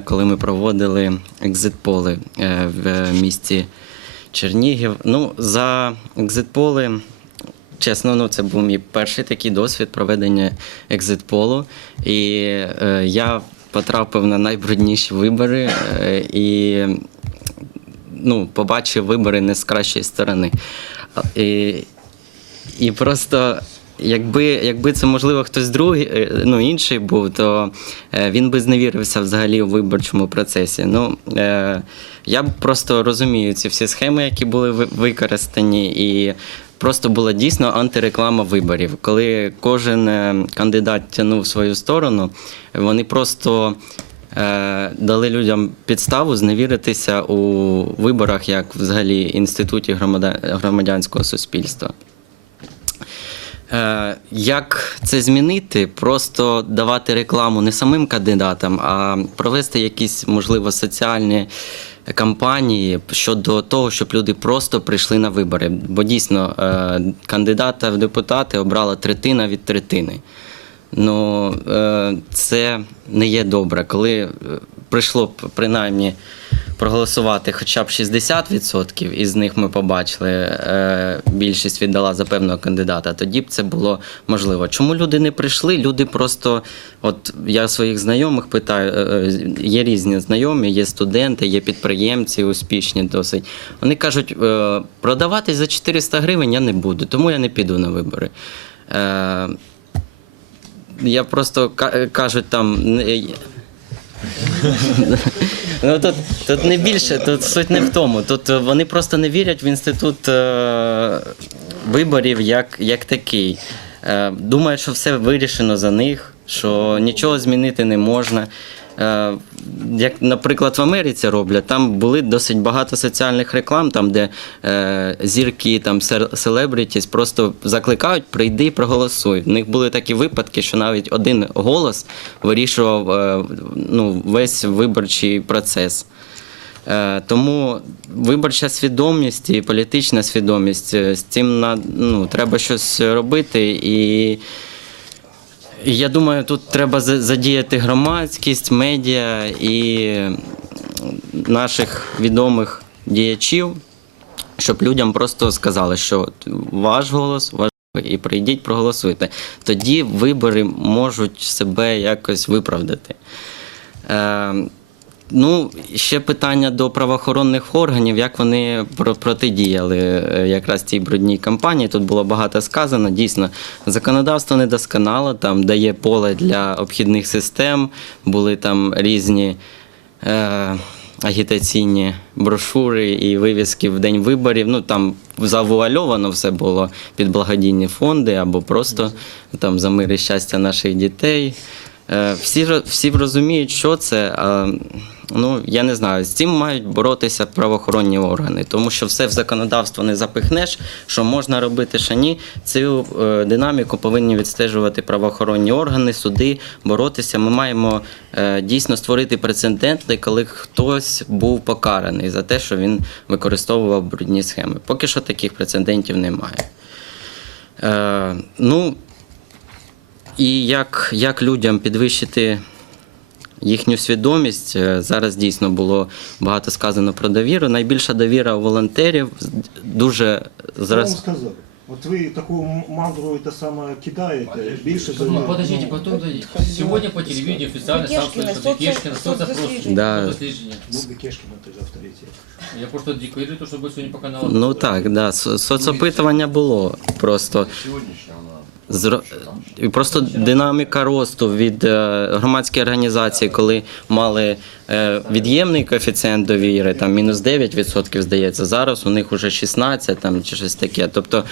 коли ми проводили екзитполи е, в місті Чернігів. Ну, за екзитполи, чесно, ну, це був мій перший такий досвід проведення екзитполу. І е, я потрапив на найбрудніші вибори е, і ну, побачив вибори не з кращої сторони. І, і просто. Якби, якби це можливо хтось другий, е, ну інший був, то е, він би зневірився взагалі у виборчому процесі. Ну е, я просто розумію ці всі схеми, які були ви- використані, і просто була дійсно антиреклама виборів. Коли кожен е, кандидат тягнув свою сторону, вони просто дали людям підставу зневіритися у виборах, як взагалі інституті громадянського суспільства. Е, Як це змінити? Просто давати рекламу не самим кандидатам, а провести якісь, можливо, соціальні кампанії щодо того, щоб люди просто прийшли на вибори. Бо дійсно е, кандидата в депутати обрала третина від третини. Ну е, це не є добре. Коли прийшло принаймні проголосувати хоча б 60%, і з них ми побачили, е, більшість віддала за певного кандидата, тоді б це було можливо. Чому люди не прийшли? Люди просто, от я своїх знайомих питаю, е, е, є різні знайомі, є студенти, є підприємці успішні досить. Вони кажуть, продавати за 400 гривень я не буду, тому я не піду на вибори. Я просто кажуть там. Ну тут, тут не більше, тут суть не в тому. Тут е, вони просто не вірять в інститут е, виборів як, як такий. Е, думають, що все вирішено за них, що нічого змінити не можна. Е, як, наприклад, в Америці роблять, там були досить багато соціальних реклам, там, де е, зірки, там селебрітіс просто закликають, прийди, проголосуй. В них були такі випадки, що навіть один голос вирішував е, ну, весь виборчий процес. Е, Тому виборча свідомість і політична свідомість е, з цим на, ну, треба щось робити. І і я думаю, тут треба за- задіяти громадськість, медіа і наших відомих діячів, щоб людям просто сказали, що ваш голос важливий, і прийдіть, проголосуйте. Тоді вибори можуть себе якось виправдати. Ну, ще питання до правоохоронних органів, як вони протидіяли е, якраз цій брудній кампанії. Тут було багато сказано. Дійсно, законодавство недосконало, там дає поле для обхідних систем, були там різні е, агітаційні брошури і вивіски в день виборів. Ну там завуальовано все було під благодійні фонди або просто там за мир і щастя наших дітей. Е, Всі, всі розуміють, що це. Ну, я не знаю, з цим мають боротися правоохоронні органи, тому що все в законодавство не запихнеш, що можна робити, що ні. Цю е, динаміку повинні відстежувати правоохоронні органи, суди, боротися. Ми маємо е, дійсно створити прецеденти, коли хтось був покараний за те, що він використовував брудні схеми. Поки що таких прецедентів немає. Е, ну, і як, як людям підвищити їхню свідомість? Е, Зараз дійсно було багато сказано про довіру. Найбільша довіра у волонтерів дуже Що вам зрос... От ви таку мандру те саме кидаєте, більше за Ну, подождите, потом да- сегодня по телевидению официально сам Кешкина, слышал, что соци- Кешкин, соцопрос, соцдослідження. Да. соцдослідження. Бубі Кешкіна теж авторитет. Я просто то, что будет сегодня по каналу. Ну так, да, со- соцопитування було просто. Зро... І просто динаміка росту від е, громадської організації, коли мали е, від'ємний коефіцієнт довіри, там мінус 9%, здається, зараз у них вже 16 там, чи щось таке. Тобто, е,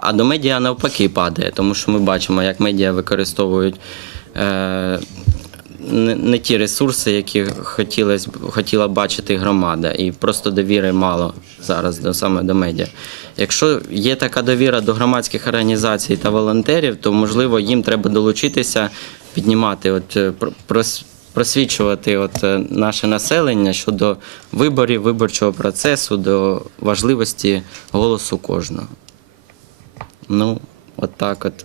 а до медіа навпаки падає, тому що ми бачимо, як медіа використовують. Не, ті ресурси, які хотілось, хотіла бачити громада, і просто довіри мало зараз до саме до медіа. Якщо є така довіра до громадських організацій та волонтерів, то можливо їм треба долучитися, піднімати, от е, прос- просвічувати от е, наше населення щодо виборів, виборчого процесу, до важливості голосу кожного. Ну, от так от.